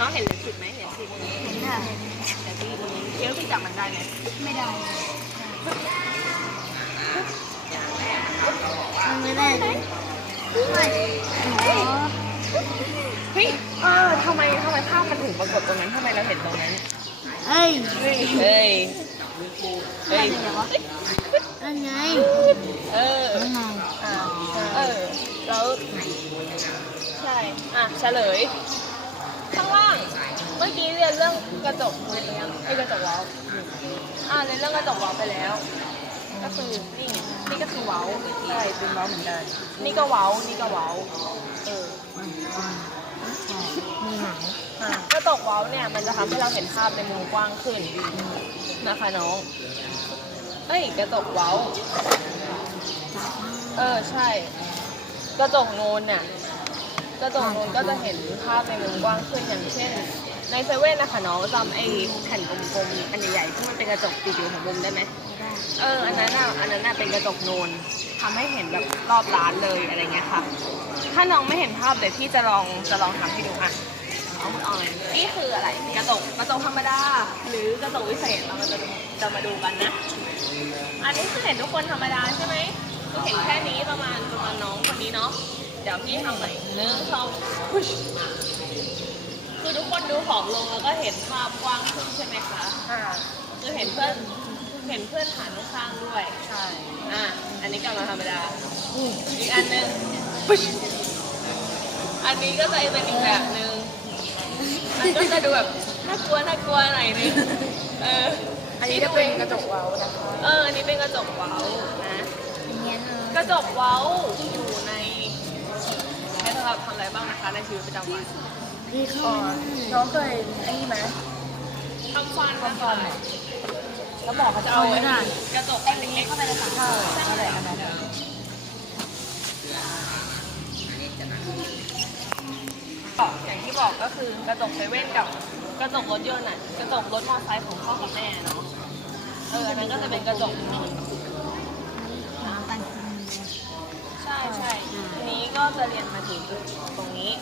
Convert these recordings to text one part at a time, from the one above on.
น้องเห็นเหรียญสิบไหมเหรียญสิบเห็นค่ะแต่พี่เดี๋ยวพี่จับมันได้ไหมไม่ได้ไม่ได้เฮ้ยเออทำไมทำไมภาพมันถึงปรากฏตรงนั้นทำไมเราเห็นตรงนั้นเอ้ยเฮ้ยเฮ้ยเฮ้ยนั่นไงเออเออแล้วใช่อะเฉลย ข้างล่าง เมื่อกี้เรียนเรื่องกระจกเรียนยังไอ้ยกระจกเว้าอ่าเรียนเรื่องกระจกเว้าไปแล้ว ก็คือนี่ไงนี่ก็คือเว้าใช่เป็นเว้าเหมือนกัน นี่ก็เว้านี่ก็เว้าเออมีหนังอะกระจกเว้าเนี่ยมันจะทำให้เราเห็นภาพในมุมกว้างขึ้นนะคะน้องเอ้ยกระจกเว้า เออใช่ กระจกนูนเนี่ย กระจกนูนก็จะเห็นภาพในมุมกว้างขึ้นอย่างเช่น ในเซเว่นนะคะน้องจำไอ้แผ่นกลมๆอันใหญ่ๆที่มันเป็นกระจกติดอยู่ของมุมได้ไหมได้เอออันนั้นอะอันนั้นอะเป็นกระจกนูนทำให้เห็นแบบรอบร้านเลยอะไรเงี้ยค่ะ ถ้าน้องไม่เห็นภาพเดี๋ยวพี่จะลองจะลองทำให้ดูอะเอามือออนนี่คืออะไรกระจกกระจกธรรมดา หรือกระจกวิเศษเรามาจะจะมาดูกันนะ อันนี้คือเห็นทุกคนธรรมดาใช่ไหมคือเห็นแค่นี้ประมาณประมาณน้องคนนี้เนาะ เดี๋ยวพี่ทำใหม่หนึ่งสองคือทุกคนดูผอมลงแล้วก็เห็นภาพกว้างขึ้นใช่ไหมคะอ่าคือเห็นเพื่อนเห็นเพื่อนฐานข้างๆด้วย ใช่ อะ อันนี้กลับมาธรรมดา อีกอันหนึ่งอันนี้ก็จะเป็นอีกแบบหนึ่งมันก็จะดูแบบน่ากลัวน่ากลัวหน่อยนึงเออ อันนี้จะเป็นกระจกเว้านะคะ เออ อันนี้เป็นกระจกเว้านะเงี้ยเลยกระจกเว้าอยู่ใน ใช้สำหรับทำอะไรบ้างนะคะในชีวิตประจำวันพี่เข้าอ๋อมาน้องเคยไอ้นี่ไหมทำฟันทำฟันอะแล้วหมอเขาจะจะเอาเอาไว้ไว้น่ะกระจกอันเล็กๆเข้าไปเลยค่ะใช่อะไรอันนั้นอะอย่างที่บอกก็คือกระจกเซเว่นกับกระจกรถยนต์อะกระจกรถมอเตอร์ไซค์ของพ่อกับแม่เนาะเอออันนั้นก็จะเป็นกระจกนูน ตั้ง ใช่ใช่ทีนี้ก็จะเรียนมาถึงตรงนี้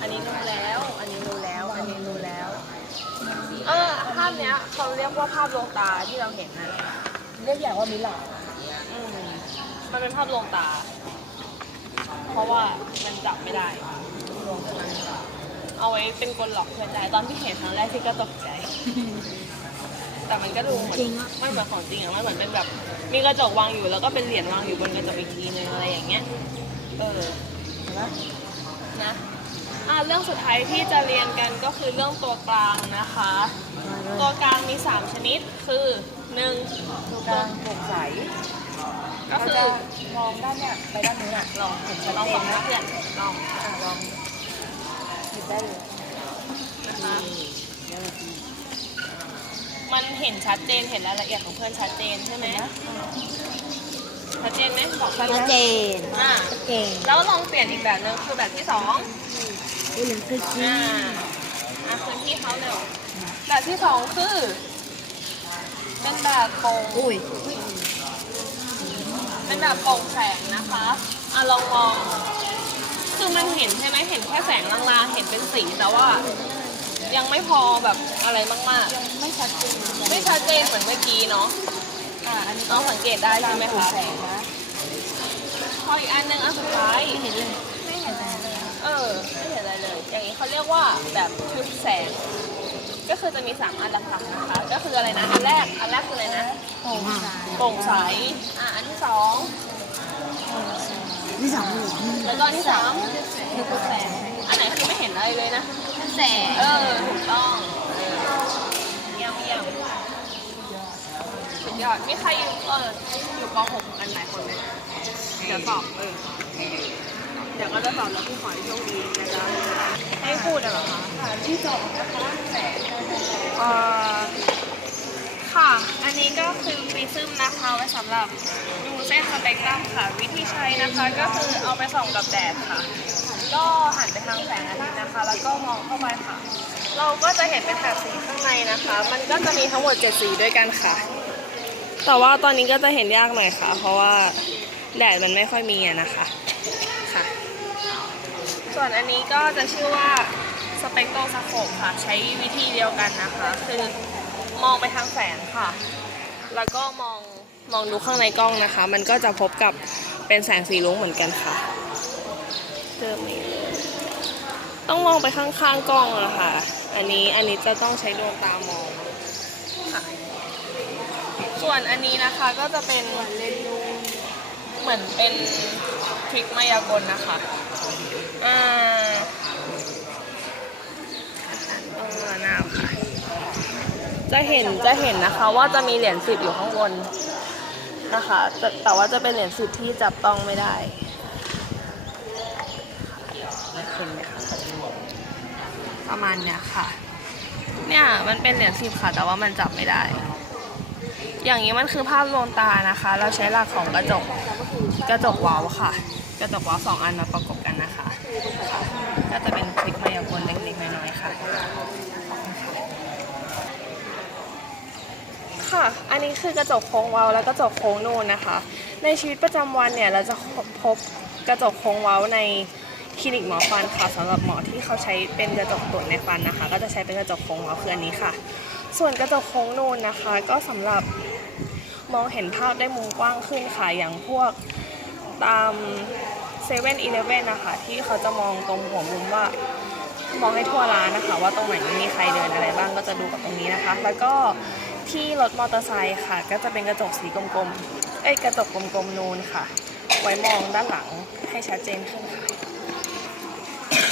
อันนี้รู้แล้ว อันนี้รู้แล้ว อันนี้รู้แล้ว เออภาพเนี้ยเขาเรียกว่าภาพลวงตาที่เราเห็นนะเรียกอย่างว่ามิลาอืมมันเป็นภาพลวงตา เพราะว่ามันจับไม่ได้ลวงตาเอาไว้เป็นกลหลอกเพื่อนได้ตอนที่เห็นครั้งแรกที่ก็ตกใจ แต่มันก็ดูเหมือนจริงอะไม่เหมือนของจริงอะมันเหมือนเป็นแบบ มีกระจกวางอยู่แล้วก็เป็นเหรียญวางอยู่บนกระจกอีกทีนึงอะไรอย่างเงี้ย เออเห็นไหมนะอ่าเรื่องสุดท้ายที่จะเรียนกันก็คือเรื่องตัวกลางนะคะ ตัวกลางมี 3 ชนิดคือหนึ่งดูการโปร่งใสก็คือเราจะมองด้านเนี้ยไปด้านนู้นอะลองเห็นชัดลองเจฟันงนะนะเพื่อนลองอะลองหยิบได้เลยนะคะ มันเห็นชัดเจนเห็นรายละเอียดของเพื่อนชัดเจนใช่ไหมชัดเจนไหมบอกชัดชัดเจนอ่าชัดเจนแล้วลองเปลี่ยนอีกแบบนึงคือแบบที่สองอุ้ยหนังสือจริอ่างอ่าคืนที่เขาเร็วแบบที่สองคือเป็นแบบโปร่งอุ้ยเป็นแบบโปร่งแสงนะคะอะลองมองคือมันเห็นใช่ไหมเห็นแค่แสงลางๆเห็นเป็นสีแต่ว่า ยังไม่พอแบบอะไรมากยังไม่ชัดเจนๆ ไม่ชัดเจนเหมือนเมื่อกี้เนาะอะอันนี้น้องสังเกตได้ใช่ไหมโปร่คะงแสงนะพออีกอันหนึงอันสุดท้ายไม่เห็นเลยไม่เห็นอะไรเลยเออไม่เห็นอะไรเลย อย่างนี้เขาเรียกว่าแบบชุดแสง ก็คือจะมีสามอันหลักๆนะคะ ก็คืออะไรนะอันแรกอันแรกคืออะไรนะโปร่งใสโปร่งใสอะอันที่สองที่สองแล้วก็อันที่สามคือชุดแสงอันไหนคือไม่เห็นอะไรเลยนะ แสเออถูกต้องเยี่ยมเยี่ยมสุดยอดมีใครอยู่เอออยู่ป .6 กันหลายคนไหมเดี๋ยวสอบเออเดี๋ยวก็จะสอบแล้วพี่ขอให้โชคดีนะจ๊ะให้พูดอะเหรอคะที่สองนะคะแสเอ่อค่ะ อันนี้ก็คือปีซึมนะคะไว้สำหรับดูเส้นสเปกตรัมค่ะ วิธีใช้นะคะก็คือเอาไปส่องกับแดดค่ะ ก็หันไปทางแสงอาทิตย์นะคะ แล้วก็มองเข้าไปค่ะ เราก็จะเห็นเป็นแถบสีข้างในนะคะ มันก็จะมีทั้งหมด7สีด้วยกันค่ะ แต่ว่าตอนนี้ก็จะเห็นยากหน่อยค่ะ เพราะว่าแดดมันไม่ค่อยมีอะนะคะค่ะ ส่วนอันนี้ก็จะชื่อว่าสเปกโตสโคปค่ะ ใช้วิธีเดียวกันนะคะ คือมองไปทางแสงค่ะ แล้วก็มองมองดูข้างในกล้องนะคะ มันก็จะพบกับเป็นแสงสีรุ้งเหมือนกันค่ะ เจอมเลยต้องมองไปข้างๆกล้องอะค่ะ อันนี้อันนี้จะต้องใช้ดวงตามองค่ะส่วนอันนี้นะคะก็จะเป็นเหมือนเป็นทริคมายากลนะคะอ่าต้องระนาบค่ะ จะเห็นจะเห็นนะคะว่าจะมีเหรียญสิบอยู่ข้างบนนะคะแต่ว่าจะเป็นเหรียญสิบที่จับต้องไม่ได้ เห็นไหมคะประมาณเนี้ยค่ะ เนี่ยมันเป็นเหรียญสิบค่ะ แต่ว่ามันจับไม่ได้ อย่างนี้มันคือภาพลวงตานะคะ เราใช้หลักของกระจกกระจกเว้าค่ะ กระจกเว้าสองอันมาประกบกันนะคะค่ะก็จะเป็นคลิกมายากลเล็กๆน้อยๆค่ะค่ะ อันนี้คือกระจกโค้งเว้าและกระจกโค้งนูนนะคะ ในชีวิตประจำวันเนี่ยเราจะพบกระจกโค้งเว้าใน คลินิกหมอฟันค่ะสำหรับหมอที่เขาใช้เป็นกระจกตรวจในฟันนะคะ ก็จะใช้เป็นกระจกโค้งเว้าคืออันนี้ค่ะ ส่วนกระจกโค้งนูนนะคะ ก็สำหรับมองเห็นภาพได้มุมกว้างขึ้นค่ะอย่างพวกตามเซเว่นอีเลฟเว่นนะคะที่เขาจะมองตรงหัวมุมว่ามองให้ทั่วร้านนะคะ ว่าตรงไหนมีใครเดินอะไรบ้างก็จะดูกับตรงนี้นะคะ แล้วก็ที่รถมอเตอร์ไซค์ค่ะ ก็จะเป็นกระจกสีกลมๆเอ้ยกระจกกลมๆนูนค่ะ ไว้มองด้านหลังให้ชัดเจนขึ้นค่ะ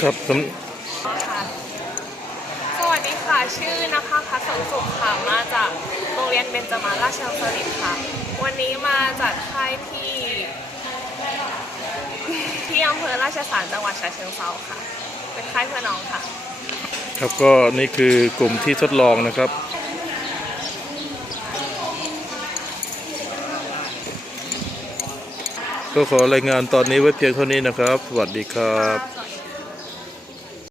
ครับสค่ะสวัสดีค่ะ ชื่อนภาพัฒน์สนสุขค่ะ มาจากโรงเรียนเบญจมาศราชนครินทร์ค่ะ วันนี้มาจัดค่ายที่ ที่อำเภอราชสารจังหวัดฉะเชิงเทราค่ะ เป็นค่ายเพื่อน้องค่ะำครับก็นี่คือกลุ่มที่ทดลองนะครับก็ขอรายงานตอนนี้ไว้เพียงเท่านี้นะครับ สวัสดีครับสวัสดี